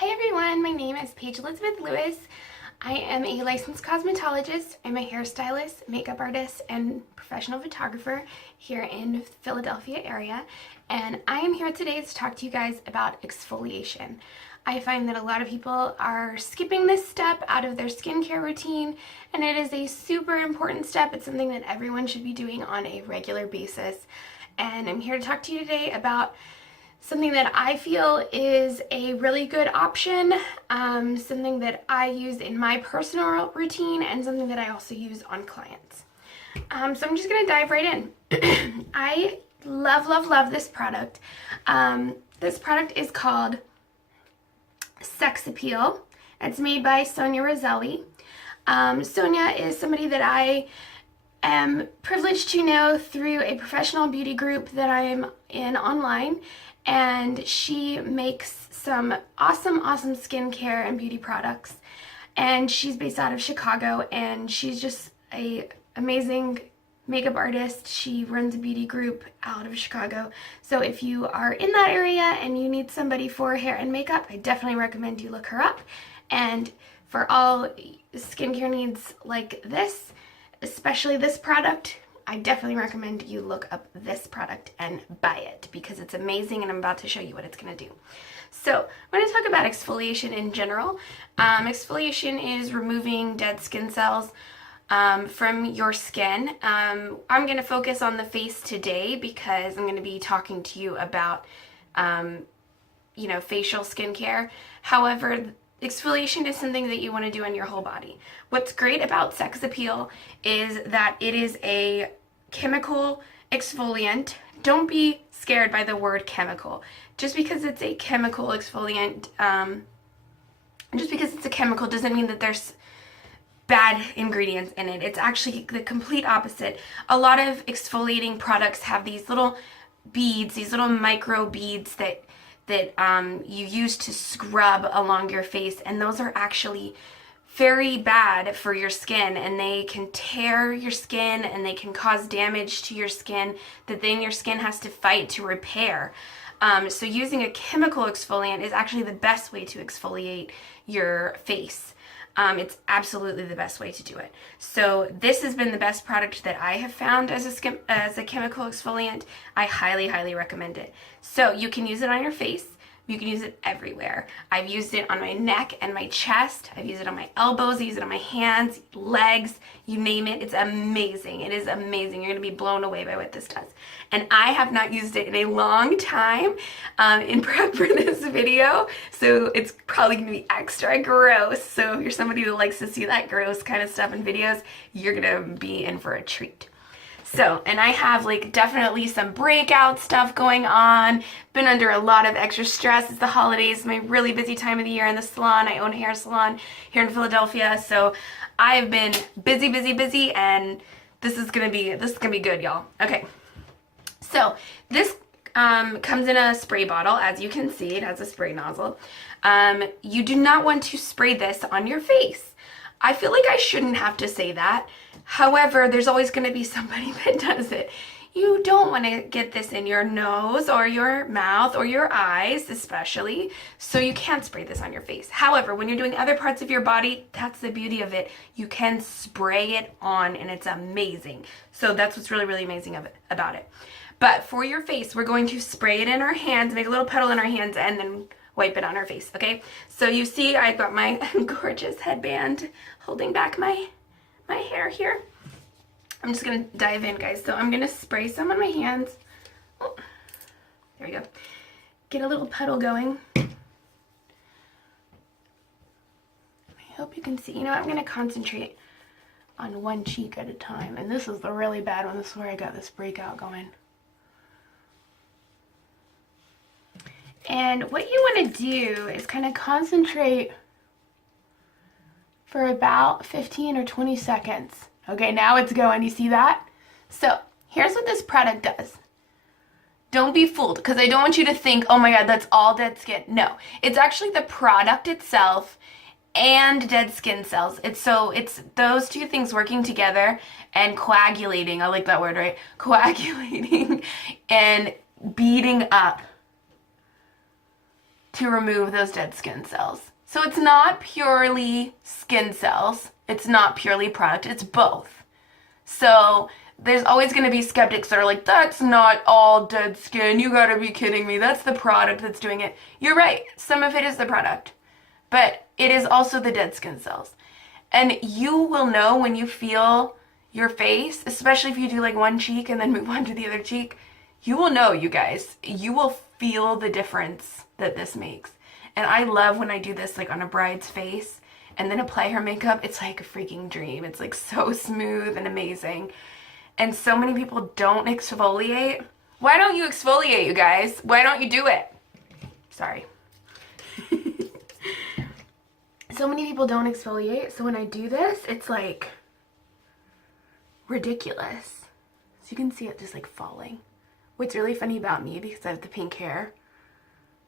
Hi everyone, my name is Paige Elizabeth Lewis. I am a licensed cosmetologist. I'm a hairstylist, makeup artist, and professional photographer here in Philadelphia area. And I am here today to talk to you guys about exfoliation. I find that a lot of people are skipping this step out of their skincare routine, and it is a super important step. It's something that everyone should be doing on a regular basis. And I'm here to talk to you today about something that I feel is a really good option, something that I use in my personal routine, and something that I also use on clients. So I'm just going to dive right in. I love this product. This product is called Sex Appeal. It's made by Sonia Roselli. Sonia is somebody that I am privileged to know through a professional beauty group that I'm in online, and she makes some awesome skincare and beauty products, and she's based out of Chicago, and she's just a amazing makeup artist. She runs a beauty group out of Chicago, so if you are in that area and you need somebody for hair and makeup, I definitely recommend you look her up. And for all skincare needs like this, especially this product, I definitely recommend you look up this product and buy it because it's amazing, and I'm about to show you what it's going to do. So I'm going to talk about exfoliation in general. Exfoliation is removing dead skin cells from your skin. I'm going to focus on the face today because I'm going to be talking to you about facial skincare. However, exfoliation is something that you want to do on your whole body. What's great about Sex Appeal is that it is a chemical exfoliant. Don't be scared by the word chemical. Just because it's a chemical exfoliant, just because it's a chemical doesn't mean that there's bad ingredients in it. It's actually the complete opposite. A lot of exfoliating products have these little beads, these little micro beads that you use to scrub along your face, and those are actually very bad for your skin, and they can tear your skin and they can cause damage to your skin that then your skin has to fight to repair. So using a chemical exfoliant is actually the best way to exfoliate your face. It's absolutely the best way to do it. So this has been the best product that I have found as a chemical exfoliant. I highly recommend it. So you can use it on your face. You can use it everywhere. I've used it on my neck and my chest. I've used it on my elbows. I use it on my hands, legs, you name it. It's amazing. It is amazing. You're going to be blown away by what this does. And I have not used it in a long time in prep for this video, so it's probably going to be extra gross. So if you're somebody who likes to see that gross kind of stuff in videos, you're going to be in for a treat. So, and I have definitely some breakout stuff going on. Been under a lot of extra stress. It's the holidays, my really busy time of the year in the salon. I own a hair salon here in Philadelphia, so I've been busy, and this is gonna be good, y'all. Okay, so this comes in a spray bottle. As you can see, it has a spray nozzle. You do not want to spray this on your face. I feel like I shouldn't have to say that. However, there's always going to be somebody that does it. You don't want to get this in your nose or your mouth or your eyes especially, so you can't spray this on your face. However, when you're doing other parts of your body, that's the beauty of it. You can spray it on, and it's amazing. So that's what's really amazing about it. But for your face, we're going to spray it in our hands, make a little puddle in our hands, and then wipe it on our face, okay? So you see I got my gorgeous headband holding back my hair here. I'm just gonna dive in, guys. So I'm gonna spray some on my hands. Oh, there we go. Get a little puddle going. I hope you can see. You know, I'm gonna concentrate on one cheek at a time, and this is the really bad one. This is where I got this breakout going. And what you want to do is kind of concentrate for about 15 or 20 seconds. Okay, now it's going. You see that? So here's what this product does. Don't be fooled, because I don't want you to think, oh my god, that's all dead skin. No, it's actually the product itself and dead skin cells. It's those two things working together and coagulating. I like that word, right? Coagulating and beating up to remove those dead skin cells. So it's not purely skin cells. It's not purely product. It's both. So there's always going to be skeptics that are like, that's not all dead skin. You gotta be kidding me. That's the product that's doing it. You're right. Some of it is the product. But it is also the dead skin cells. And you will know when you feel your face, especially if you do like one cheek and then move on to the other cheek, you will know, you guys. You will feel the difference that this makes. And I love when I do this like on a bride's face and then apply her makeup. It's like a freaking dream. It's like so smooth and amazing. And so many people don't exfoliate. Why don't you exfoliate, you guys? Why don't you do it? Sorry. So many people don't exfoliate. So when I do this, it's like ridiculous. So you can see it just like falling. What's really funny about me, because I have the pink hair,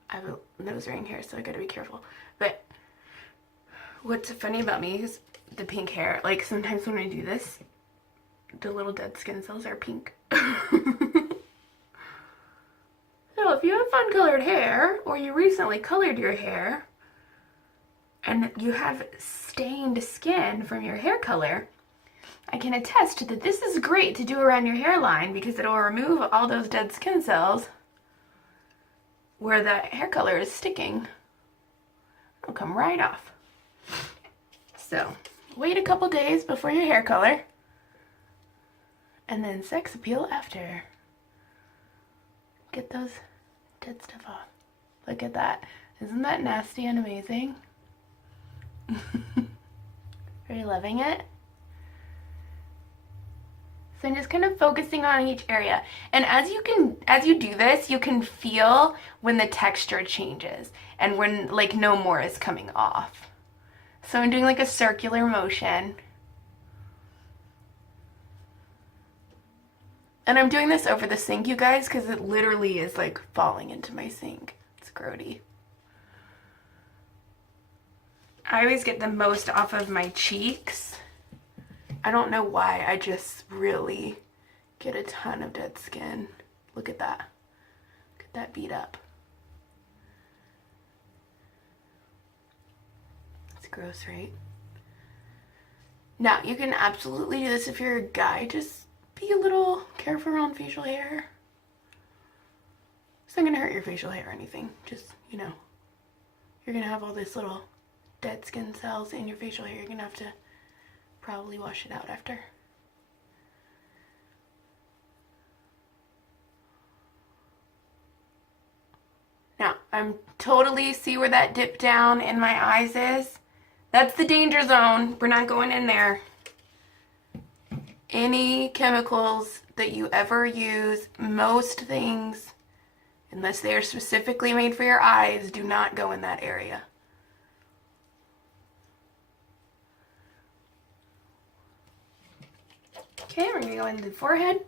I have a nose ring here, so I gotta be careful. But what's funny about me is the pink hair. Like sometimes when I do this, the little dead skin cells are pink. So if you have fun colored hair, or you recently colored your hair, and you have stained skin from your hair color, I can attest that this is great to do around your hairline because it'll remove all those dead skin cells where that hair color is sticking. It'll come right off. So, wait a couple days before your hair color, and then sex appeal after. Get those dead stuff off. Look at that. Isn't that nasty and amazing? Are you loving it? So I'm just kind of focusing on each area. And as you do this, you can feel when the texture changes and when like no more is coming off. So I'm doing like a circular motion. And I'm doing this over the sink, you guys, because it literally is like falling into my sink. It's grody. I always get the most off of my cheeks. I don't know why, I just really get a ton of dead skin. Look at that. Look at that beat up. It's gross, right? Now, you can absolutely do this if you're a guy. Just be a little careful around facial hair. It's not gonna hurt your facial hair or anything. Just, you know, you're gonna have all this little dead skin cells in your facial hair. You're gonna have to probably wash it out after. Now, I'm totally see where that dip down in my eyes is. That's the danger zone. We're not going in there. Any chemicals that you ever use, most things, unless they are specifically made for your eyes, do not go in that area. Okay, we're gonna go into the forehead.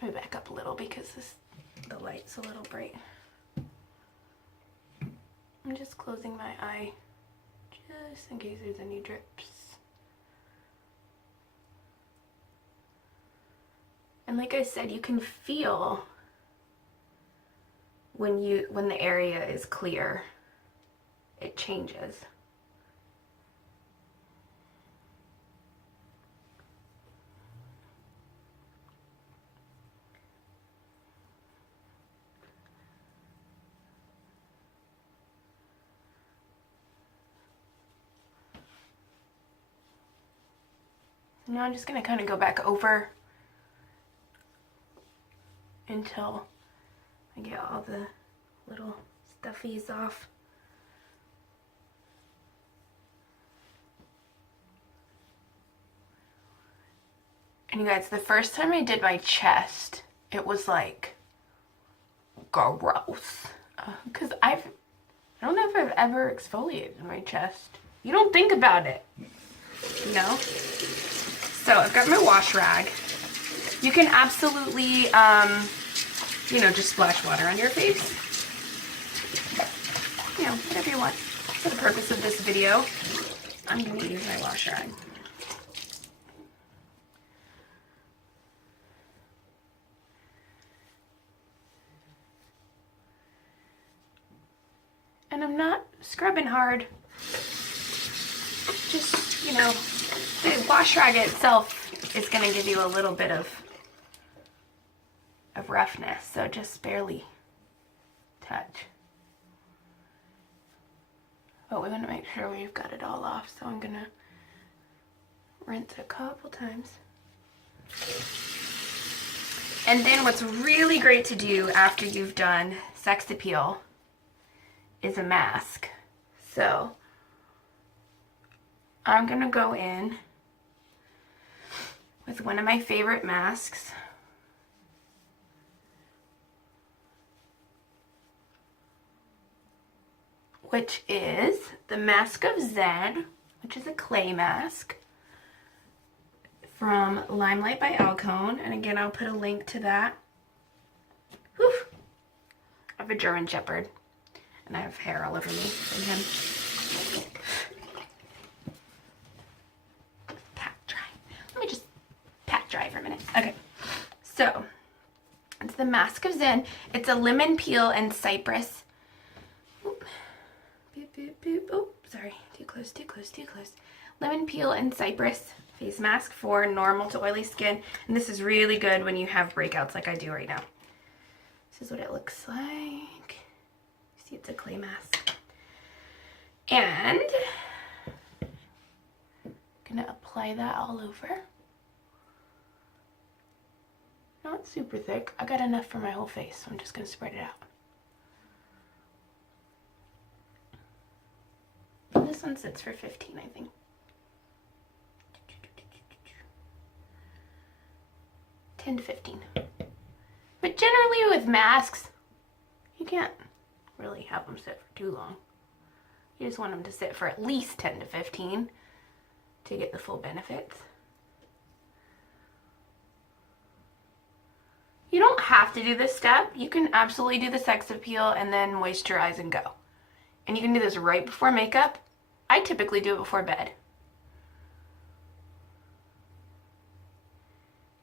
Let me back up a little because the light's a little bright. I'm just closing my eye just in case there's any drips. And like I said, you can feel when the area is clear, it changes. Now I'm just gonna kind of go back over until I get all the little stuffies off. And you guys, the first time I did my chest, it was like gross. Because I don't know if I've ever exfoliated my chest. You don't think about it, you know? So I've got my wash rag. You can absolutely, you know, just splash water on your face. know, whatever you want. For the purpose of this video, I'm going to use my wash rag. And I'm not scrubbing hard. Just, you know, the wash rag itself is going to give you a little bit of roughness, so just barely touch. But we want to make sure we've got it all off, so I'm going to rinse it a couple times. And then what's really great to do after you've done Sex Appeal is a mask. So I'm gonna go in with one of my favorite masks, which is the Mask of Zen, which is a clay mask from Limelight by Alcone. And again, I'll put a link to that. Whew. I have a German Shepherd, and I have hair all over me from him. Pat dry. Let me just pat dry for a minute. Okay, so it's the Mask of Zen. It's a lemon peel and cypress. Oop. Boop, boop, boop. Oh, sorry. Too close, too close, too close. Lemon peel and cypress face mask for normal to oily skin. And this is really good when you have breakouts like I do right now. This is what it looks like. See, it's a clay mask. And I'm gonna apply that all over. Not super thick. I got enough for my whole face, so I'm just gonna spread it out. And this one sits for 15, I think. 10 to 15. But generally with masks, you can't really have them sit for too long. You just want them to sit for at least 10 to 15 to get the full benefits. You don't have to do this step. You can absolutely do the Sex Appeal and then moisturize and go. And you can do this right before makeup. I typically do it before bed.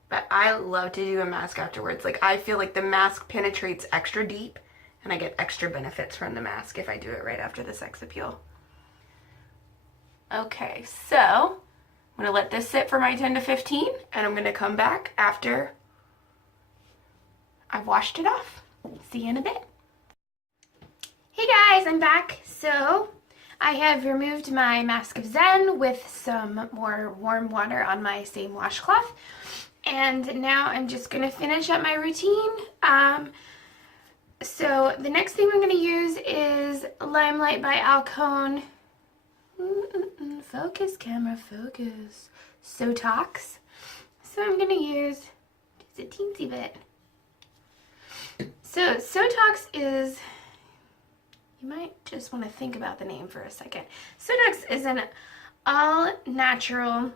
But I love to do a mask afterwards. Like, I feel like the mask penetrates extra deep and I get extra benefits from the mask if I do it right after the Sex Appeal. Okay, so I'm gonna let this sit for my 10 to 15 and I'm gonna come back after I've washed it off. See you in a bit. Hey guys, I'm back. So I have removed my Mask of Zen with some more warm water on my same washcloth. And now I'm just gonna finish up my routine. So the next thing I'm gonna use is Limelight by Alcone. Focus, camera, focus. Sotox. So I'm gonna use just a teensy bit. So Sotox is, you might just want to think about the name for a second. Sotox is an all-natural,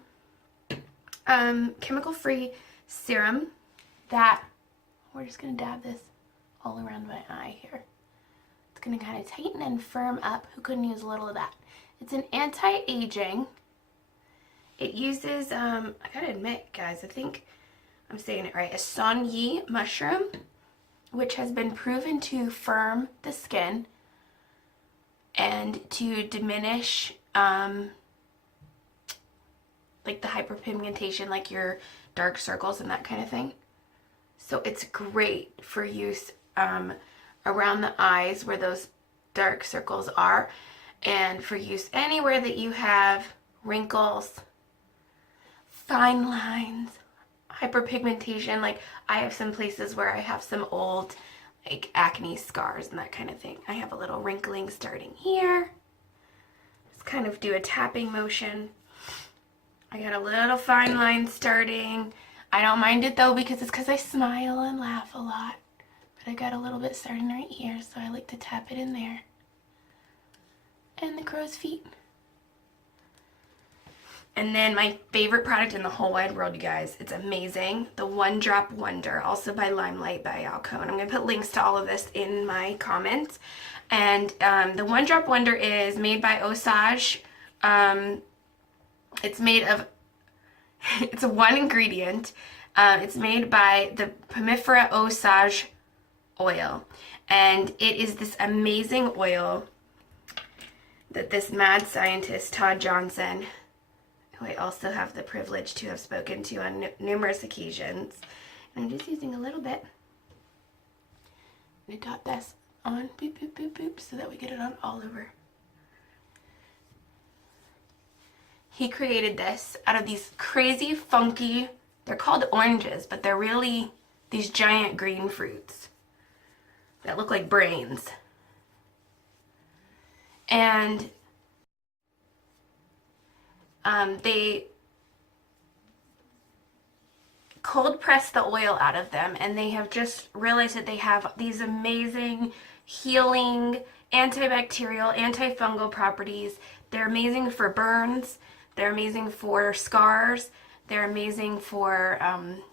chemical-free serum that we're just going to dab this all around my eye here. It's going to kind of tighten and firm up. Who couldn't use a little of that? It's an anti-aging. It uses, I gotta admit, guys, I think I'm saying it right, a Sonyi mushroom, which has been proven to firm the skin and to diminish like the hyperpigmentation, like your dark circles and that kind of thing. So it's great for use around the eyes where those dark circles are, and for use anywhere that you have wrinkles, fine lines, hyperpigmentation. Like, I have some places where I have some old like acne scars and that kind of thing. I have a little wrinkling starting here. Just kind of do a tapping motion. I got a little fine line starting. I don't mind it though because it's because I smile and laugh a lot. But I got a little bit starting right here, so I like to tap it in there. And the crow's feet. And then my favorite product in the whole wide world, you guys, it's amazing. The One Drop Wonder, also by Limelight by Alcone. I'm going to put links to all of this in my comments. And the One Drop Wonder is made by Osage. It's made of, it's a one ingredient. It's made by the Pomifera Osage oil. And it is this amazing oil that this mad scientist, Todd Johnson, who I also have the privilege to have spoken to on numerous occasions. And I'm just using a little bit. I'm going to dot this on, boop, boop, boop, boop, so that we get it on all over. He created this out of these crazy, funky, they're called oranges, but they're really these giant green fruits that look like brains. And they cold press the oil out of them, and they have just realized that they have these amazing healing, antibacterial, antifungal properties. They're amazing for burns. They're amazing for scars. They're amazing for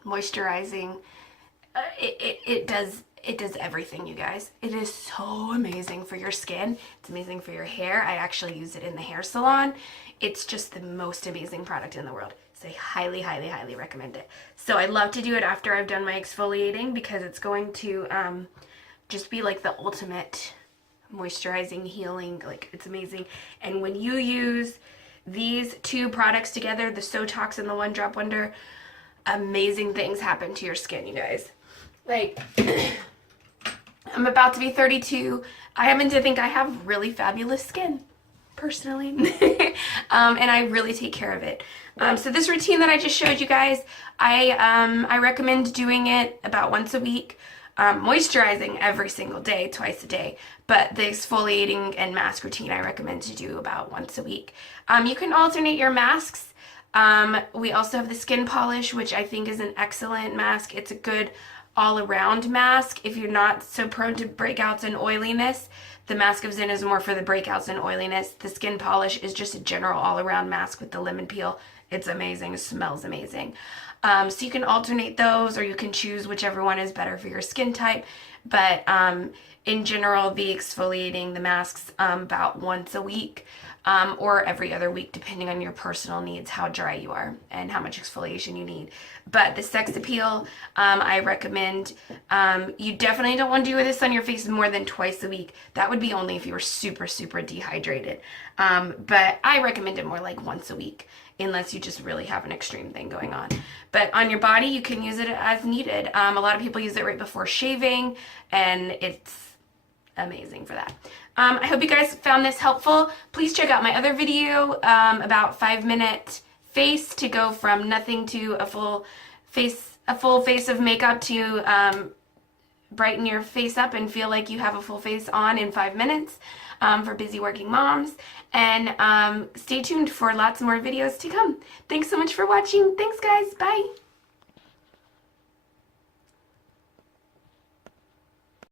moisturizing. It does everything, you guys. It is so amazing for your skin. It's amazing for your hair. I actually use it in the hair salon. It's just the most amazing product in the world. So I highly, highly, highly recommend it. So I love to do it after I've done my exfoliating because it's going to just be like the ultimate moisturizing, healing. Like, it's amazing. And when you use these two products together, the Sotox and the One Drop Wonder, amazing things happen to your skin, you guys. Like, I'm about to be 32. I happen to think I have really fabulous skin, personally. And I really take care of it. So this routine that I just showed you guys, I recommend doing it about once a week. Moisturizing every single day, twice a day. But the exfoliating and mask routine I recommend to do about once a week. You can alternate your masks. We also have the skin polish, which I think is an excellent mask. It's a good all-around mask. If you're not so prone to breakouts and oiliness, the Mask of Zen is more for the breakouts and oiliness. The skin polish is just a general all-around mask with the lemon peel. It's amazing. It smells amazing. So you can alternate those, or you can choose whichever one is better for your skin type. But in general, the exfoliating, the masks, about once a week or every other week, depending on your personal needs, how dry you are and how much exfoliation you need. But the Sex Appeal, I recommend, you definitely don't want to do this on your face more than twice a week. That would be only if you were super, super dehydrated. But I recommend it more like once a week, unless you just really have an extreme thing going on. But on your body, you can use it as needed. A lot of people use it right before shaving, and it's amazing for that. I hope you guys found this helpful. Please check out my other video about 5-minute face to go from nothing to a full face of makeup to brighten your face up and feel like you have a full face on in 5 minutes for busy working moms. And stay tuned for lots more videos to come. Thanks so much for watching. Thanks, guys. Bye.